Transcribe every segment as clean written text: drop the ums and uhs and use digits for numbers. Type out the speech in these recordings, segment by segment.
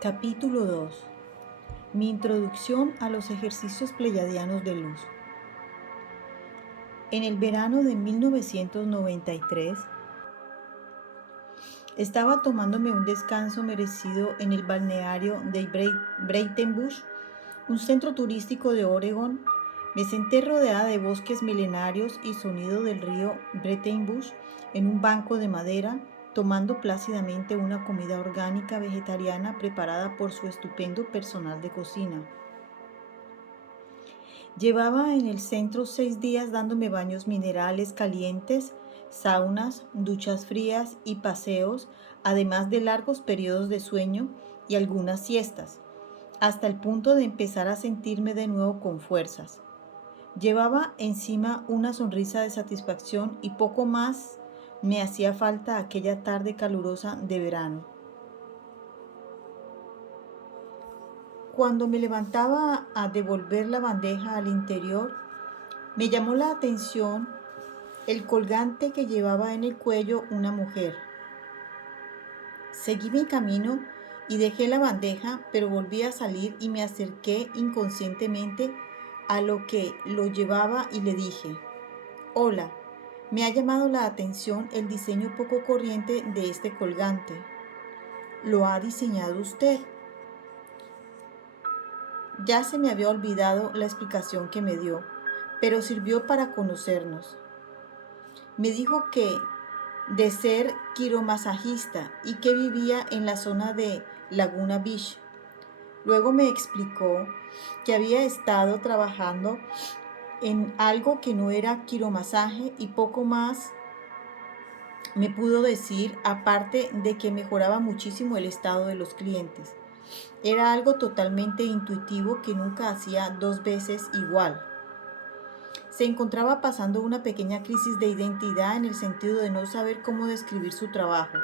Capítulo 2. Mi introducción a los ejercicios pleyadianos de luz. En el verano de 1993, estaba tomándome un descanso merecido en el balneario de Breitenbush, un centro turístico de Oregón. Me senté rodeada de bosques milenarios y sonido del río Breitenbush en un banco de madera, tomando plácidamente una comida orgánica vegetariana preparada por su estupendo personal de cocina. Llevaba en el centro 6 días dándome baños minerales calientes, saunas, duchas frías y paseos, además de largos periodos de sueño y algunas siestas, hasta el punto de empezar a sentirme de nuevo con fuerzas. Llevaba encima una sonrisa de satisfacción y poco más me hacía falta aquella tarde calurosa de verano. Cuando me levantaba a devolver la bandeja al interior, me llamó la atención el colgante que llevaba en el cuello una mujer. Seguí mi camino y dejé la bandeja, pero volví a salir y me acerqué inconscientemente a lo que lo llevaba y le dije: «Hola, me ha llamado la atención el diseño poco corriente de este colgante. ¿Lo ha diseñado usted?». Ya se me había olvidado la explicación que me dio, pero sirvió para conocernos. Me dijo que de ser quiromasajista y que vivía en la zona de Laguna Beach. Luego me explicó que había estado trabajando en algo que no era quiromasaje y poco más me pudo decir, aparte de que mejoraba muchísimo el estado de los clientes. Era algo totalmente intuitivo que nunca hacía 2 veces igual. Se encontraba pasando una pequeña crisis de identidad en el sentido de no saber cómo describir su trabajo,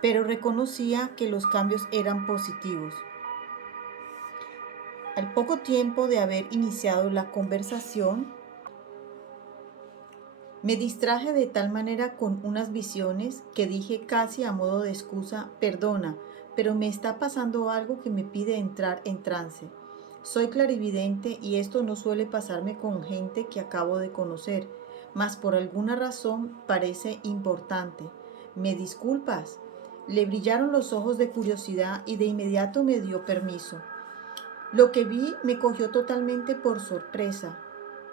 pero reconocía que los cambios eran positivos. Al poco tiempo de haber iniciado la conversación, me distraje de tal manera con unas visiones que dije casi a modo de excusa: «Perdona, pero me está pasando algo que me pide entrar en trance. Soy clarividente y esto no suele pasarme con gente que acabo de conocer, mas por alguna razón parece importante. ¿Me disculpas?». Le brillaron los ojos de curiosidad y de inmediato me dio permiso. Lo que vi me cogió totalmente por sorpresa.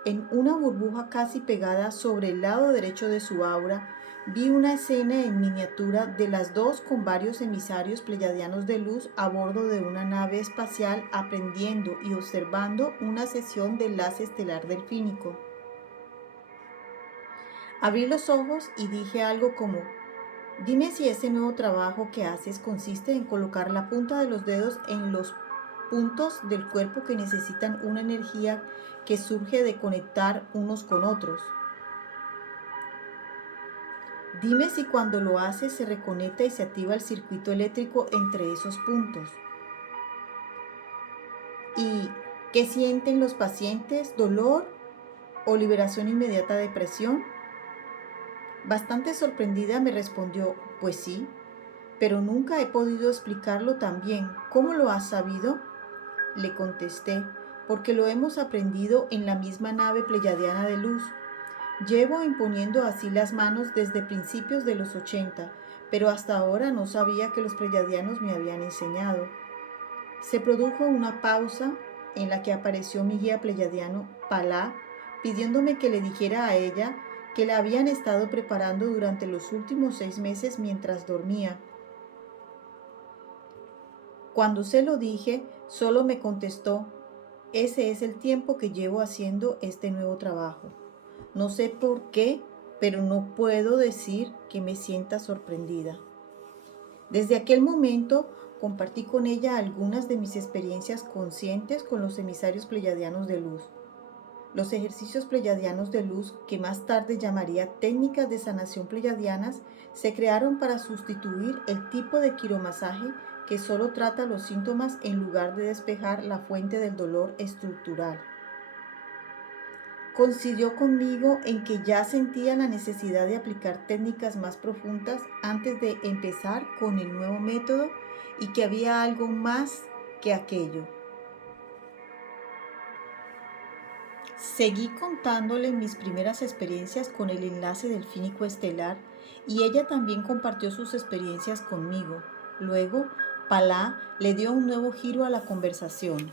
En una burbuja casi pegada sobre el lado derecho de su aura, vi una escena en miniatura de las dos con varios emisarios pleyadianos de luz a bordo de una nave espacial aprendiendo y observando una sesión de enlace estelar delfínico. Abrí los ojos y dije algo como: «Dime si ese nuevo trabajo que haces consiste en colocar la punta de los dedos en los puntos del cuerpo que necesitan una energía que surge de conectar unos con otros. Dime si cuando lo haces se reconecta y se activa el circuito eléctrico entre esos puntos. ¿Y qué sienten los pacientes? ¿Dolor o liberación inmediata de presión?». Bastante sorprendida me respondió: «Pues sí, pero nunca he podido explicarlo tan bien. ¿Cómo lo has sabido?». Le contesté: «Porque lo hemos aprendido en la misma nave pleyadiana de luz. Llevo imponiendo así las manos desde principios de los 80, pero hasta ahora no sabía que los pleyadianos me habían enseñado». Se produjo una pausa en la que apareció mi guía pleyadiano, Palá, pidiéndome que le dijera a ella que la habían estado preparando durante los últimos 6 meses mientras dormía. Cuando se lo dije, solo me contestó: «Ese es el tiempo que llevo haciendo este nuevo trabajo. No sé por qué, pero no puedo decir que me sienta sorprendida». Desde aquel momento compartí con ella algunas de mis experiencias conscientes con los emisarios pleyadianos de luz. Los ejercicios pleyadianos de luz, que más tarde llamaría técnicas de sanación pleyadianas, se crearon para sustituir el tipo de quiromasaje que solo trata los síntomas en lugar de despejar la fuente del dolor estructural. Coincidió conmigo en que ya sentía la necesidad de aplicar técnicas más profundas antes de empezar con el nuevo método y que había algo más que aquello. Seguí contándole mis primeras experiencias con el enlace del fínico estelar y ella también compartió sus experiencias conmigo. Luego, Palá le dio un nuevo giro a la conversación.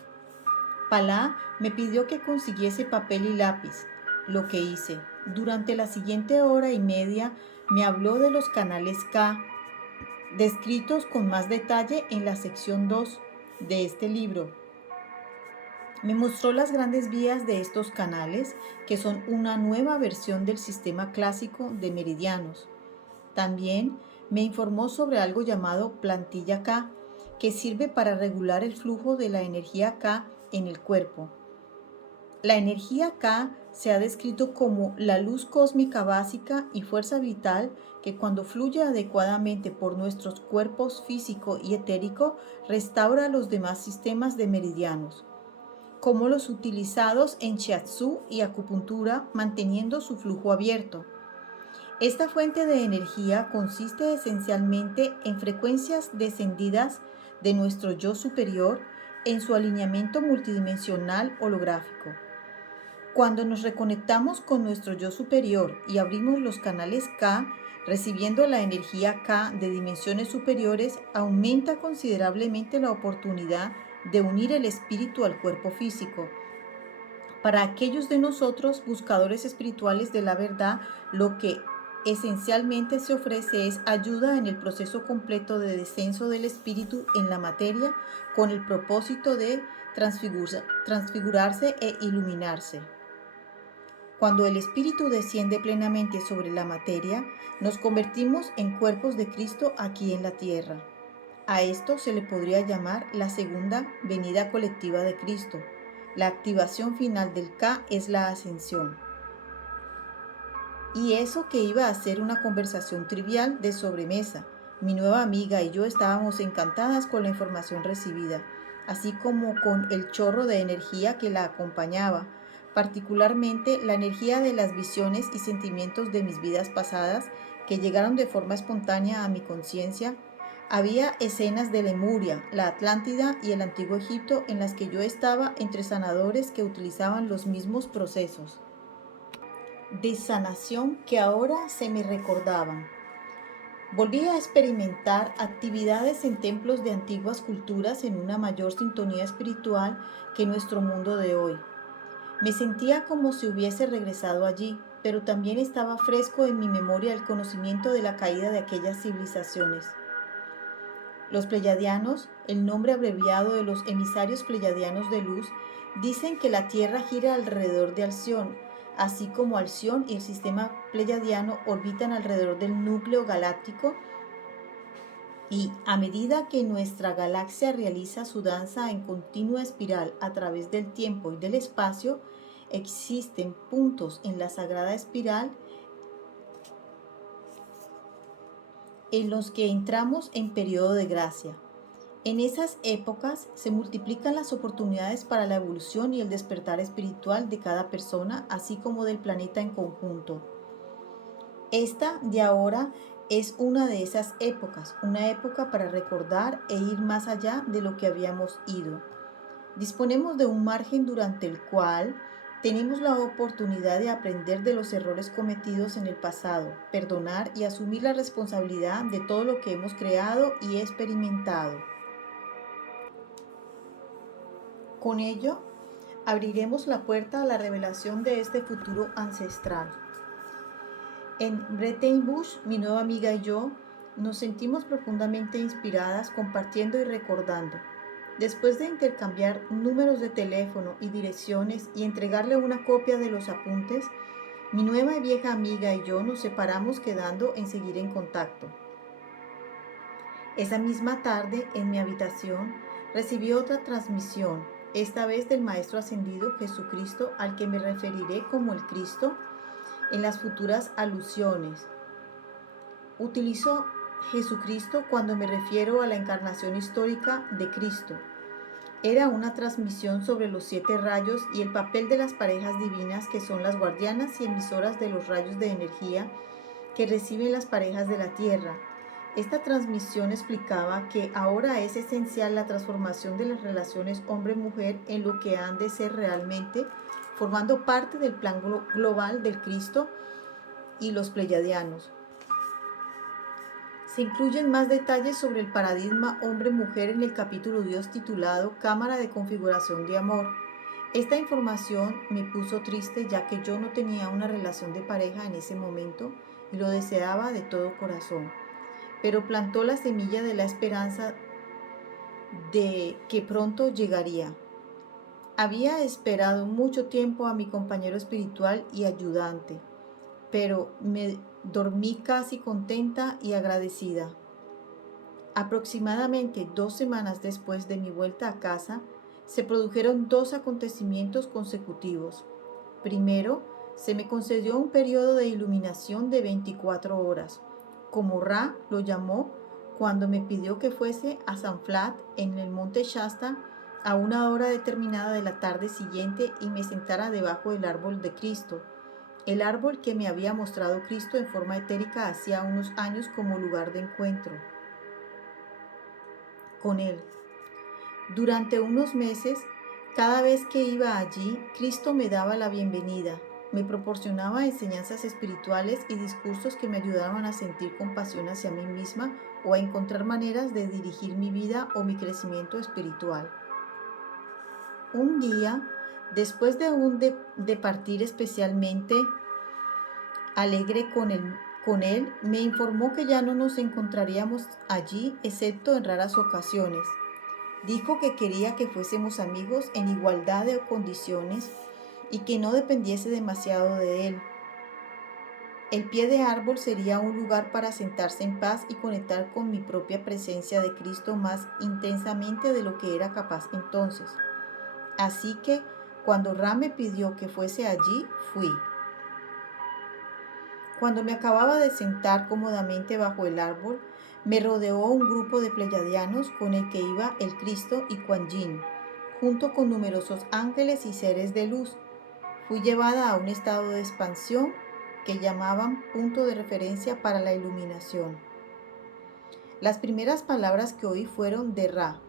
Palá me pidió que consiguiese papel y lápiz, lo que hice. Durante la siguiente hora y media me habló de los canales K, descritos con más detalle en la sección 2 de este libro. Me mostró las grandes vías de estos canales, que son una nueva versión del sistema clásico de meridianos. También me informó sobre algo llamado plantilla K, que sirve para regular el flujo de la energía K en el cuerpo. La energía K se ha descrito como la luz cósmica básica y fuerza vital que cuando fluye adecuadamente por nuestros cuerpos físico y etérico restaura los demás sistemas de meridianos, como los utilizados en shiatsu y acupuntura, manteniendo su flujo abierto. Esta fuente de energía consiste esencialmente en frecuencias descendidas de nuestro yo superior en su alineamiento multidimensional holográfico. Cuando nos reconectamos con nuestro yo superior y abrimos los canales K, recibiendo la energía K de dimensiones superiores, aumenta considerablemente la oportunidad de unir el espíritu al cuerpo físico. Para aquellos de nosotros buscadores espirituales de la verdad, lo que esencialmente se ofrece es ayuda en el proceso completo de descenso del espíritu en la materia con el propósito de transfigurarse e iluminarse. Cuando el espíritu desciende plenamente sobre la materia, nos convertimos en cuerpos de Cristo aquí en la tierra. A esto se le podría llamar la segunda venida colectiva de Cristo. La activación final del K es la ascensión. Y eso que iba a ser una conversación trivial de sobremesa. Mi nueva amiga y yo estábamos encantadas con la información recibida, así como con el chorro de energía que la acompañaba, particularmente la energía de las visiones y sentimientos de mis vidas pasadas que llegaron de forma espontánea a mi conciencia. Había escenas de Lemuria, la Atlántida y el Antiguo Egipto en las que yo estaba entre sanadores que utilizaban los mismos procesos de sanación que ahora se me recordaban. Volví a experimentar actividades en templos de antiguas culturas en una mayor sintonía espiritual que nuestro mundo de hoy. Me sentía como si hubiese regresado allí, pero también estaba fresco en mi memoria el conocimiento de la caída de aquellas civilizaciones. Los pleyadianos, el nombre abreviado de los emisarios pleyadianos de luz, dicen que la Tierra gira alrededor de Alción, así como Alción y el sistema pleyadiano orbitan alrededor del núcleo galáctico, y a medida que nuestra galaxia realiza su danza en continua espiral a través del tiempo y del espacio, existen puntos en la sagrada espiral en los que entramos en periodo de gracia. En esas épocas se multiplican las oportunidades para la evolución y el despertar espiritual de cada persona, así como del planeta en conjunto. Esta de ahora es una de esas épocas, una época para recordar e ir más allá de lo que habíamos ido. Disponemos de un margen durante el cual tenemos la oportunidad de aprender de los errores cometidos en el pasado, perdonar y asumir la responsabilidad de todo lo que hemos creado y experimentado. Con ello, abriremos la puerta a la revelación de este futuro ancestral. En Bretagne Bush, mi nueva amiga y yo nos sentimos profundamente inspiradas compartiendo y recordando. Después de intercambiar números de teléfono y direcciones y entregarle una copia de los apuntes, mi nueva y vieja amiga y yo nos separamos quedando en seguir en contacto. Esa misma tarde, en mi habitación, recibí otra transmisión, esta vez del Maestro Ascendido Jesucristo, al que me referiré como el Cristo en las futuras alusiones. Utilizo Jesucristo cuando me refiero a la encarnación histórica de Cristo. Era una transmisión sobre los 7 rayos y el papel de las parejas divinas que son las guardianas y emisoras de los rayos de energía que reciben las parejas de la Tierra. Esta transmisión explicaba que ahora es esencial la transformación de las relaciones hombre-mujer en lo que han de ser realmente, formando parte del plan global del Cristo y los pleyadianos. Se incluyen más detalles sobre el paradigma hombre-mujer en el capítulo Dios titulado Cámara de Configuración de Amor. Esta información me puso triste ya que yo no tenía una relación de pareja en ese momento y lo deseaba de todo corazón, pero plantó la semilla de la esperanza de que pronto llegaría. Había esperado mucho tiempo a mi compañero espiritual y ayudante, pero me dormí casi contenta y agradecida. Aproximadamente 2 semanas después de mi vuelta a casa, se produjeron 2 acontecimientos consecutivos. Primero, se me concedió un periodo de iluminación de 24 horas, como Ra lo llamó cuando me pidió que fuese a Sanflat en el monte Shasta a una hora determinada de la tarde siguiente y me sentara debajo del árbol de Cristo, el árbol que me había mostrado Cristo en forma etérica hacía unos años como lugar de encuentro con Él. Durante unos meses, cada vez que iba allí, Cristo me daba la bienvenida, me proporcionaba enseñanzas espirituales y discursos que me ayudaban a sentir compasión hacia mí misma o a encontrar maneras de dirigir mi vida o mi crecimiento espiritual. Un día, después de partir especialmente alegre con él, me informó que ya no nos encontraríamos allí excepto en raras ocasiones. Dijo que quería que fuésemos amigos en igualdad de condiciones y que no dependiese demasiado de él. El pie de árbol sería un lugar para sentarse en paz y conectar con mi propia presencia de Cristo más intensamente de lo que era capaz entonces. Así que, cuando Ra me pidió que fuese allí, fui. Cuando me acababa de sentar cómodamente bajo el árbol, me rodeó un grupo de pleyadianos con el que iba el Cristo y Kuan Yin, junto con numerosos ángeles y seres de luz. Fui llevada a un estado de expansión que llamaban punto de referencia para la iluminación. Las primeras palabras que oí fueron de Ra.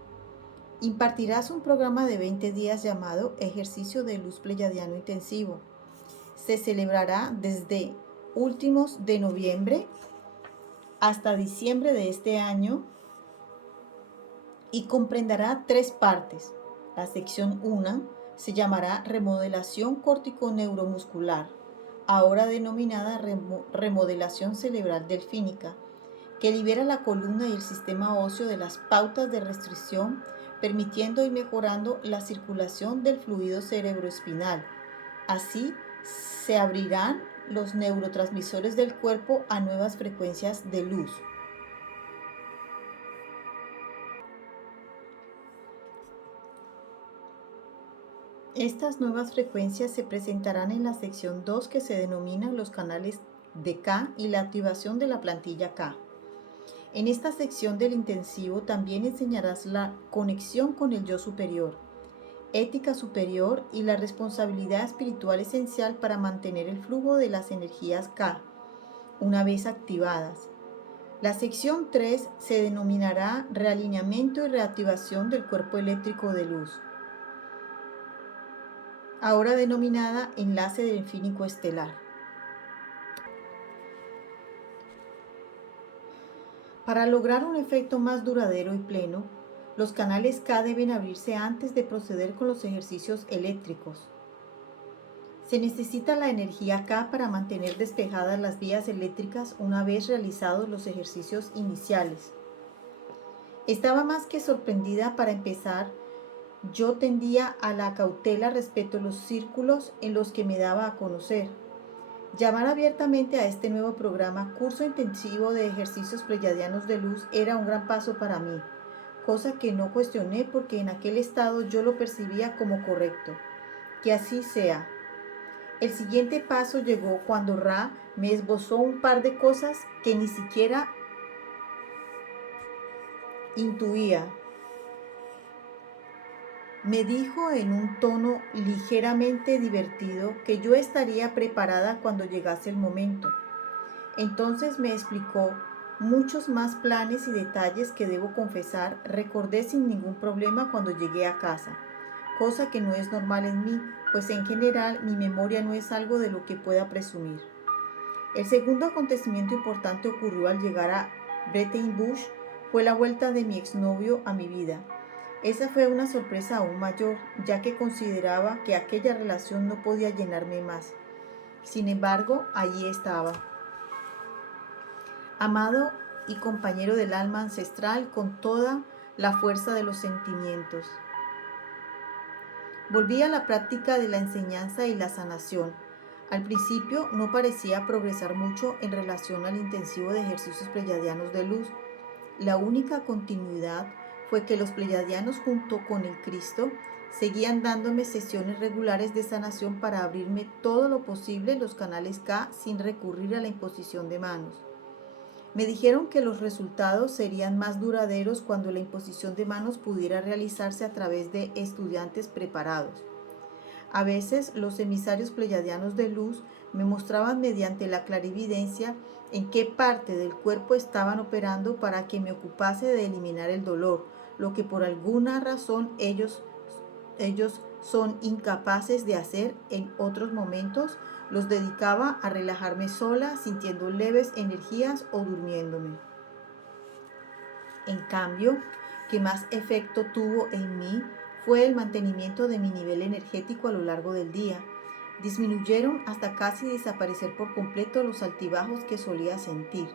Impartirás un programa de 20 días llamado Ejercicio de Luz Pleyadiano Intensivo. Se celebrará desde últimos de noviembre hasta diciembre de este año y comprenderá 3 partes. La sección 1 se llamará Remodelación Córtico-Neuromuscular, ahora denominada Remodelación Cerebral Delfínica, que libera la columna y el sistema óseo de las pautas de restricción, permitiendo y mejorando la circulación del fluido cerebroespinal. Así se abrirán los neurotransmisores del cuerpo a nuevas frecuencias de luz. Estas nuevas frecuencias se presentarán en la sección 2 que se denomina los canales de K y la activación de la plantilla K. En esta sección del intensivo también enseñarás la conexión con el yo superior, ética superior y la responsabilidad espiritual esencial para mantener el flujo de las energías K, una vez activadas. La sección 3 se denominará Realineamiento y reactivación del cuerpo eléctrico de luz, ahora denominada Enlace Delfínico Estelar. Para lograr un efecto más duradero y pleno, los canales K deben abrirse antes de proceder con los ejercicios eléctricos. Se necesita la energía K para mantener despejadas las vías eléctricas una vez realizados los ejercicios iniciales. Estaba más que sorprendida. Para empezar, yo tendía a la cautela respecto a los círculos en los que me daba a conocer. Llamar abiertamente a este nuevo programa Curso Intensivo de Ejercicios Pleyadianos de Luz era un gran paso para mí, cosa que no cuestioné porque en aquel estado yo lo percibía como correcto. Que así sea. El siguiente paso llegó cuando Ra me esbozó un par de cosas que ni siquiera intuía. Me dijo en un tono ligeramente divertido que yo estaría preparada cuando llegase el momento. Entonces me explicó muchos más planes y detalles que, debo confesar, recordé sin ningún problema cuando llegué a casa, cosa que no es normal en mí, pues en general mi memoria no es algo de lo que pueda presumir. El segundo acontecimiento importante ocurrió al llegar a Bretton Bush. Fue la vuelta de mi exnovio a mi vida. Esa fue una sorpresa aún mayor, ya que consideraba que aquella relación no podía llenarme más. Sin embargo, allí estaba, amado y compañero del alma ancestral con toda la fuerza de los sentimientos. Volví a la práctica de la enseñanza y la sanación. Al principio no parecía progresar mucho en relación al intensivo de ejercicios pleyadianos de luz. La única continuidad fue que los pleyadianos, junto con el Cristo, seguían dándome sesiones regulares de sanación para abrirme todo lo posible los canales K sin recurrir a la imposición de manos. Me dijeron que los resultados serían más duraderos cuando la imposición de manos pudiera realizarse a través de estudiantes preparados. A veces los emisarios pleyadianos de luz me mostraban mediante la clarividencia en qué parte del cuerpo estaban operando para que me ocupase de eliminar el dolor, lo que por alguna razón ellos son incapaces de hacer. En otros momentos los dedicaba a relajarme sola, sintiendo leves energías o durmiéndome. En cambio, que más efecto tuvo en mí fue el mantenimiento de mi nivel energético a lo largo del día. Disminuyeron hasta casi desaparecer por completo los altibajos que solía sentir.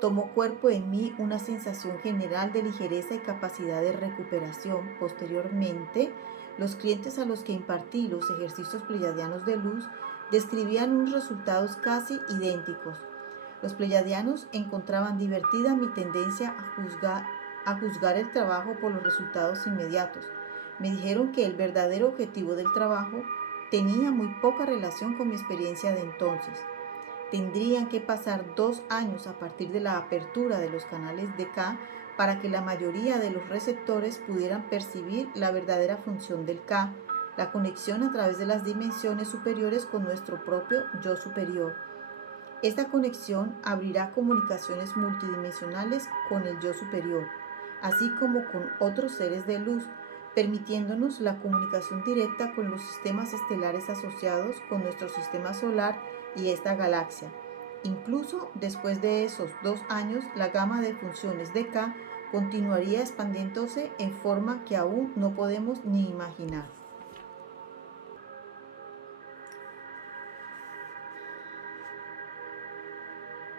Tomó cuerpo en mí una sensación general de ligereza y capacidad de recuperación. Posteriormente, los clientes a los que impartí los ejercicios pleyadianos de luz describían unos resultados casi idénticos. Los pleyadianos encontraban divertida mi tendencia a juzgar el trabajo por los resultados inmediatos. Me dijeron que el verdadero objetivo del trabajo tenía muy poca relación con mi experiencia de entonces. Tendrían que pasar 2 años a partir de la apertura de los canales de K para que la mayoría de los receptores pudieran percibir la verdadera función del K, la conexión a través de las dimensiones superiores con nuestro propio yo superior. Esta conexión abrirá comunicaciones multidimensionales con el yo superior, así como con otros seres de luz, permitiéndonos la comunicación directa con los sistemas estelares asociados con nuestro sistema solar y esta galaxia. Incluso después de esos 2 años, la gama de funciones de K continuaría expandiéndose en forma que aún no podemos ni imaginar.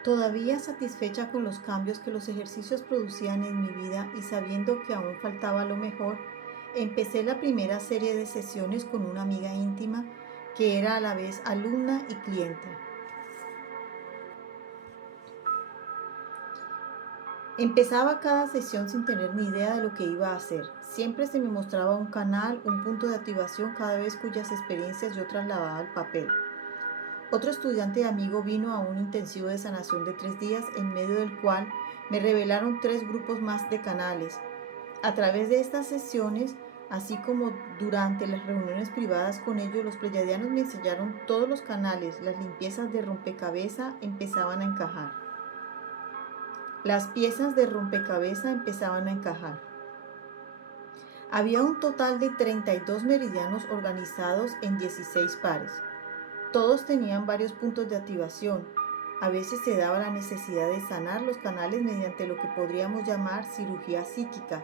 Todavía satisfecha con los cambios que los ejercicios producían en mi vida y sabiendo que aún faltaba lo mejor, empecé la primera serie de sesiones con una amiga íntima que era a la vez alumna y cliente. Empezaba cada sesión sin tener ni idea de lo que iba a hacer. Siempre se me mostraba un canal, un punto de activación cada vez cuyas experiencias yo trasladaba al papel. Otro estudiante y amigo vino a un intensivo de sanación de 3 días, en medio del cual me revelaron 3 grupos más de canales. A través de estas sesiones, así como durante las reuniones privadas con ellos, los pleyadianos me enseñaron todos los canales. Las limpiezas de rompecabezas empezaban a encajar. Las piezas de rompecabezas empezaban a encajar. Había un total de 32 meridianos organizados en 16 pares. Todos tenían varios puntos de activación. A veces se daba la necesidad de sanar los canales mediante lo que podríamos llamar cirugía psíquica.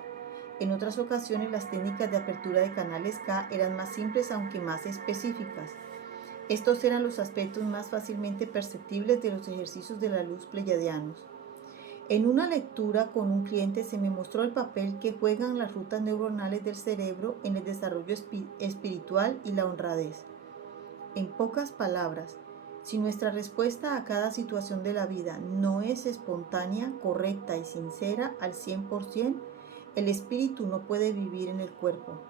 En otras ocasiones las técnicas de apertura de canales K eran más simples aunque más específicas. Estos eran los aspectos más fácilmente perceptibles de los ejercicios de la luz pleyadianos. En una lectura con un cliente se me mostró el papel que juegan las rutas neuronales del cerebro en el desarrollo espiritual y la honradez. En pocas palabras, si nuestra respuesta a cada situación de la vida no es espontánea, correcta y sincera al 100%, el espíritu no puede vivir en el cuerpo.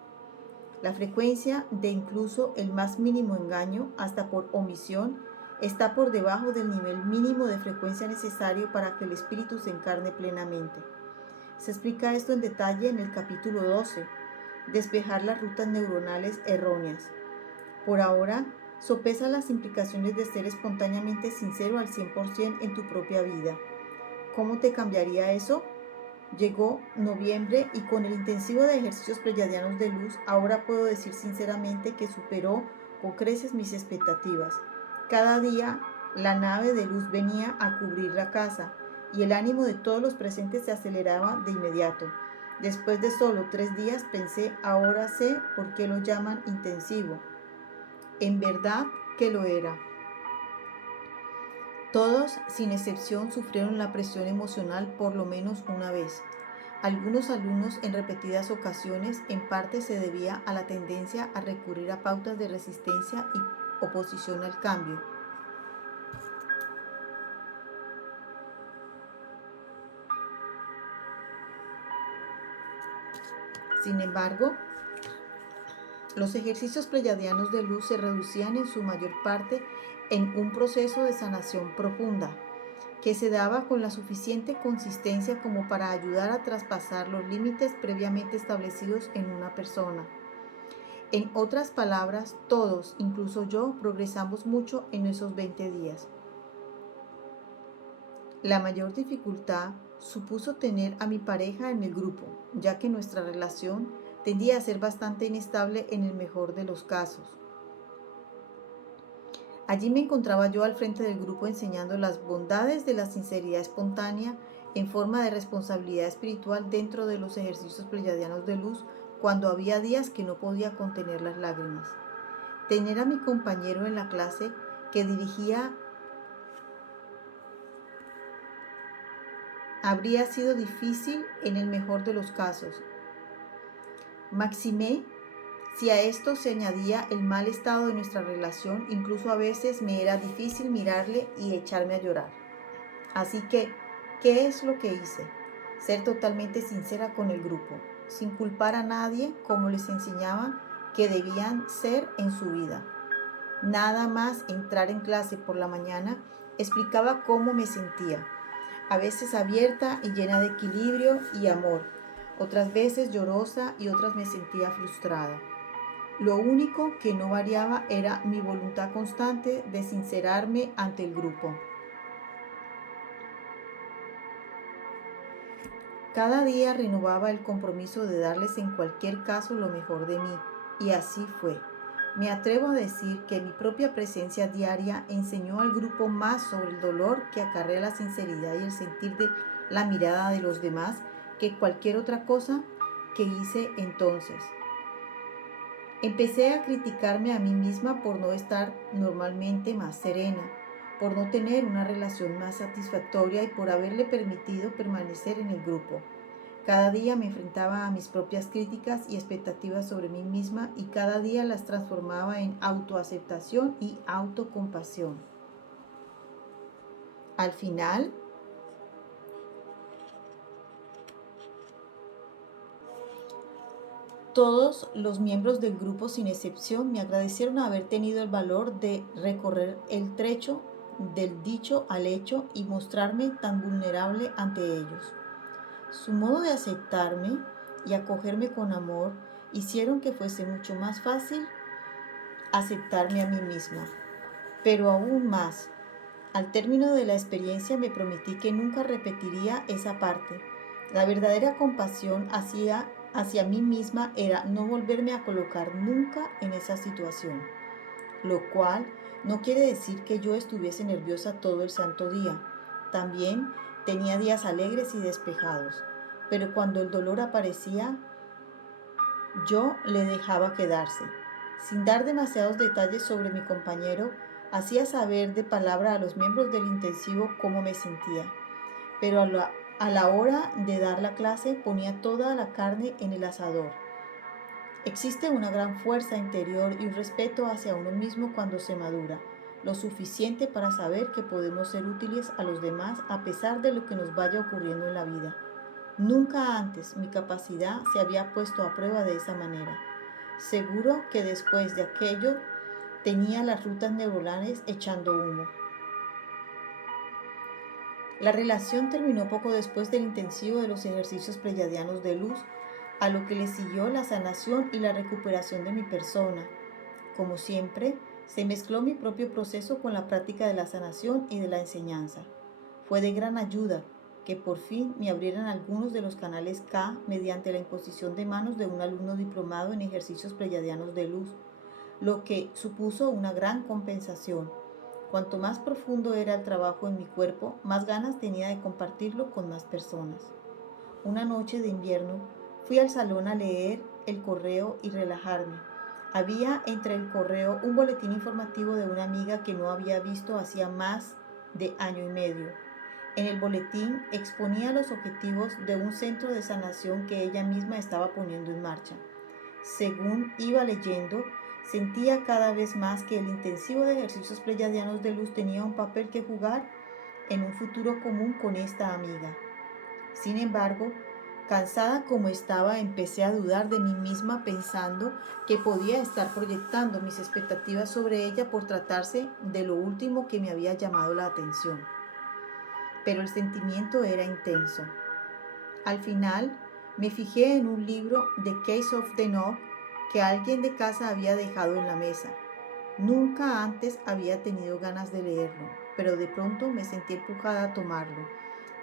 La frecuencia de incluso el más mínimo engaño, hasta por omisión, está por debajo del nivel mínimo de frecuencia necesario para que el espíritu se encarne plenamente. Se explica esto en detalle en el capítulo 12. despejar las rutas neuronales erróneas. Por ahora, sopesa las implicaciones de ser espontáneamente sincero al 100% en tu propia vida. ¿Cómo te cambiaría eso? Llegó noviembre y con el intensivo de ejercicios pleyadianos de luz, ahora puedo decir sinceramente que superó con creces mis expectativas. Cada día la nave de luz venía a cubrir la casa y el ánimo de todos los presentes se aceleraba de inmediato. Después de solo 3 días pensé, ahora sé por qué lo llaman intensivo. En verdad que lo era. Todos, sin excepción, sufrieron la presión emocional por lo menos una vez. Algunos alumnos en repetidas ocasiones, en parte se debía a la tendencia a recurrir a pautas de resistencia y oposición al cambio. Sin embargo, los ejercicios pleyadianos de luz se reducían en su mayor parte en un proceso de sanación profunda, que se daba con la suficiente consistencia como para ayudar a traspasar los límites previamente establecidos en una persona. En otras palabras, todos, incluso yo, progresamos mucho en esos 20 días. La mayor dificultad supuso tener a mi pareja en el grupo, ya que nuestra relación tendía a ser bastante inestable en el mejor de los casos. Allí me encontraba yo al frente del grupo enseñando las bondades de la sinceridad espontánea en forma de responsabilidad espiritual dentro de los ejercicios pleyadianos de luz, cuando había días que no podía contener las lágrimas. Tener a mi compañero en la clase que dirigía habría sido difícil en el mejor de los casos. Maximé si a esto se añadía el mal estado de nuestra relación, incluso a veces me era difícil mirarle y echarme a llorar. Así que, ¿qué es lo que hice? Ser totalmente sincera con el grupo, sin culpar a nadie como les enseñaba que debían ser en su vida. Nada más entrar en clase por la mañana, explicaba cómo me sentía, a veces abierta y llena de equilibrio y amor, otras veces llorosa y otras me sentía frustrada. Lo único que no variaba era mi voluntad constante de sincerarme ante el grupo. Cada día renovaba el compromiso de darles en cualquier caso lo mejor de mí, y así fue. Me atrevo a decir que mi propia presencia diaria enseñó al grupo más sobre el dolor que acarrea la sinceridad y el sentir de la mirada de los demás que cualquier otra cosa que hice entonces. Empecé a criticarme a mí misma por no estar normalmente más serena, por no tener una relación más satisfactoria y por haberle permitido permanecer en el grupo. Cada día me enfrentaba a mis propias críticas y expectativas sobre mí misma y cada día las transformaba en autoaceptación y autocompasión. Al final, todos los miembros del grupo, sin excepción, me agradecieron haber tenido el valor de recorrer el trecho del dicho al hecho y mostrarme tan vulnerable ante ellos. Su modo de aceptarme y acogerme con amor hicieron que fuese mucho más fácil aceptarme a mí misma. Pero aún más, al término de la experiencia me prometí que nunca repetiría esa parte. La verdadera compasión hacia mí misma era no volverme a colocar nunca en esa situación, lo cual no quiere decir que yo estuviese nerviosa todo el santo día. También tenía días alegres y despejados, pero cuando el dolor aparecía, yo le dejaba quedarse. Sin dar demasiados detalles sobre mi compañero, hacía saber de palabra a los miembros del intensivo cómo me sentía, pero a la hora de dar la clase ponía toda la carne en el asador. Existe una gran fuerza interior y un respeto hacia uno mismo cuando se madura, lo suficiente para saber que podemos ser útiles a los demás a pesar de lo que nos vaya ocurriendo en la vida. Nunca antes mi capacidad se había puesto a prueba de esa manera. Seguro que después de aquello tenía las rutas neuronales echando humo. La relación terminó poco después del intensivo de los ejercicios pleyadianos de luz. a lo que le siguió la sanación y la recuperación de mi persona. Como siempre, se mezcló mi propio proceso con la práctica de la sanación y de la enseñanza. Fue de gran ayuda que por fin me abrieran algunos de los canales K mediante la imposición de manos de un alumno diplomado en ejercicios pleyadianos de luz, lo que supuso una gran compensación. Cuanto más profundo era el trabajo en mi cuerpo, más ganas tenía de compartirlo con más personas. Una noche de invierno, fui al salón a leer el correo y relajarme. Había entre el correo un boletín informativo de una amiga que no había visto hacía más de año y medio. En el boletín exponía los objetivos de un centro de sanación que ella misma estaba poniendo en marcha. Según iba leyendo, sentía cada vez más que el intensivo de ejercicios pleyadianos de luz tenía un papel que jugar en un futuro común con esta amiga. Sin embargo, cansada como estaba, empecé a dudar de mí misma pensando que podía estar proyectando mis expectativas sobre ella por tratarse de lo último que me había llamado la atención. Pero el sentimiento era intenso. Al final, me fijé en un libro de Case of the Knock que alguien de casa había dejado en la mesa. Nunca antes había tenido ganas de leerlo, pero de pronto me sentí empujada a tomarlo.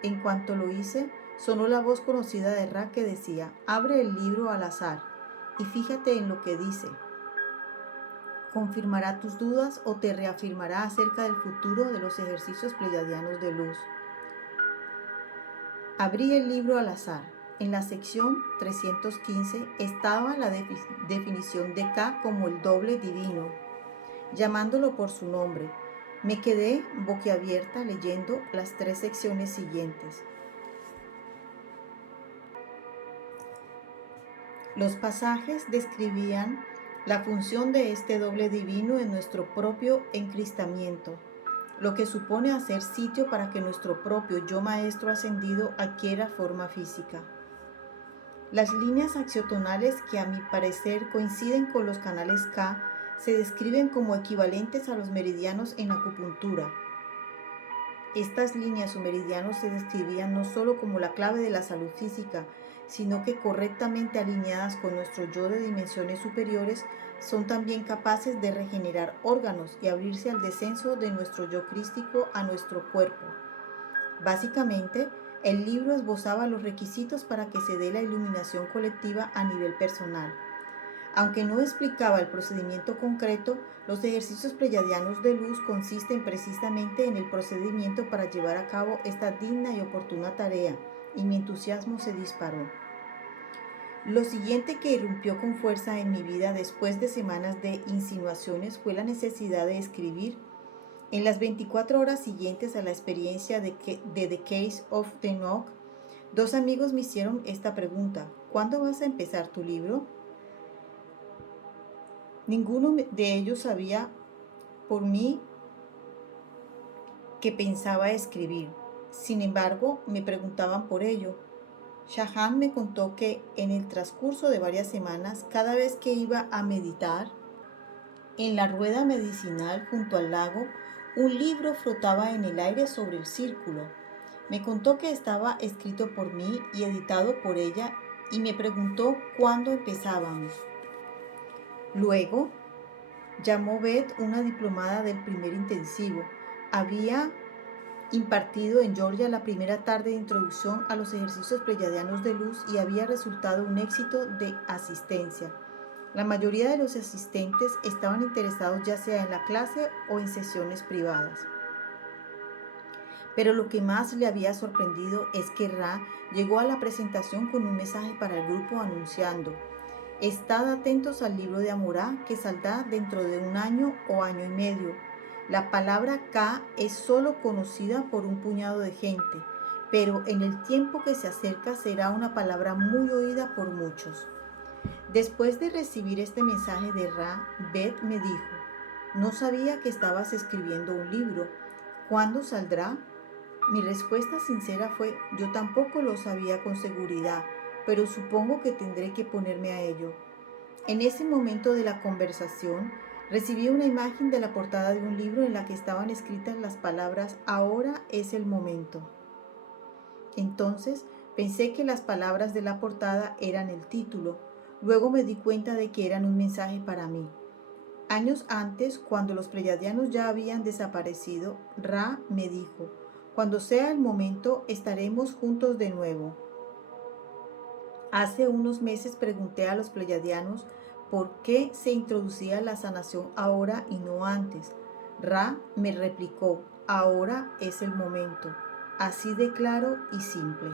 En cuanto lo hice, sonó la voz conocida de Ra que decía: abre el libro al azar y fíjate en lo que dice. Confirmará tus dudas o te reafirmará acerca del futuro de los ejercicios pleyadianos de luz. Abrí el libro al azar. En la sección 315 estaba la definición de K como el doble divino, llamándolo por su nombre. Me quedé boquiabierta leyendo las 3 secciones siguientes. Los pasajes describían la función de este doble divino en nuestro propio encristamiento, lo que supone hacer sitio para que nuestro propio yo maestro ascendido adquiera forma física. Las líneas axiotonales, que a mi parecer coinciden con los canales K, se describen como equivalentes a los meridianos en acupuntura. Estas líneas o meridianos se describían no solo como la clave de la salud física, sino que correctamente alineadas con nuestro yo de dimensiones superiores, son también capaces de regenerar órganos y abrirse al descenso de nuestro yo crístico a nuestro cuerpo. Básicamente, el libro esbozaba los requisitos para que se dé la iluminación colectiva a nivel personal. Aunque no explicaba el procedimiento concreto, los ejercicios pleyadianos de luz consisten precisamente en el procedimiento para llevar a cabo esta digna y oportuna tarea, y mi entusiasmo se disparó. Lo siguiente que irrumpió con fuerza en mi vida después de semanas de insinuaciones fue la necesidad de escribir. En las 24 horas siguientes a la experiencia de The Case of the Knock, 2 amigos me hicieron esta pregunta: ¿cuándo vas a empezar tu libro? Ninguno de ellos sabía por mí que pensaba escribir. Sin embargo, me preguntaban por ello. Shahan me contó que en el transcurso de varias semanas, cada vez que iba a meditar en la rueda medicinal junto al lago, un libro flotaba en el aire sobre el círculo. Me contó que estaba escrito por mí y editado por ella, y me preguntó cuándo empezábamos. Luego llamó Beth, una diplomada del primer intensivo. Había impartido en Georgia la primera tarde de introducción a los ejercicios pleyadianos de luz y había resultado un éxito de asistencia. La mayoría de los asistentes estaban interesados ya sea en la clase o en sesiones privadas. Pero lo que más le había sorprendido es que Ra llegó a la presentación con un mensaje para el grupo anunciando: estad atentos al libro de Amorá que saldrá dentro de 1 año o año y medio. La palabra K es solo conocida por un puñado de gente, pero en el tiempo que se acerca será una palabra muy oída por muchos. Después de recibir este mensaje de Ra, Beth me dijo: no sabía que estabas escribiendo un libro. ¿Cuándo saldrá? Mi respuesta sincera fue: yo tampoco lo sabía con seguridad, pero supongo que tendré que ponerme a ello. En ese momento de la conversación, recibí una imagen de la portada de un libro en la que estaban escritas las palabras: ahora es el momento. Entonces Pensé que las palabras de la portada eran el título. Luego me di cuenta de que eran un mensaje para mí. Años antes, cuando los pleyadianos ya habían desaparecido, Ra me dijo: cuando sea el momento, estaremos juntos de nuevo. Hace unos meses pregunté a los pleyadianos por qué se introducía la sanación ahora y no antes. Ra me replicó: ahora es el momento, así de claro y simple.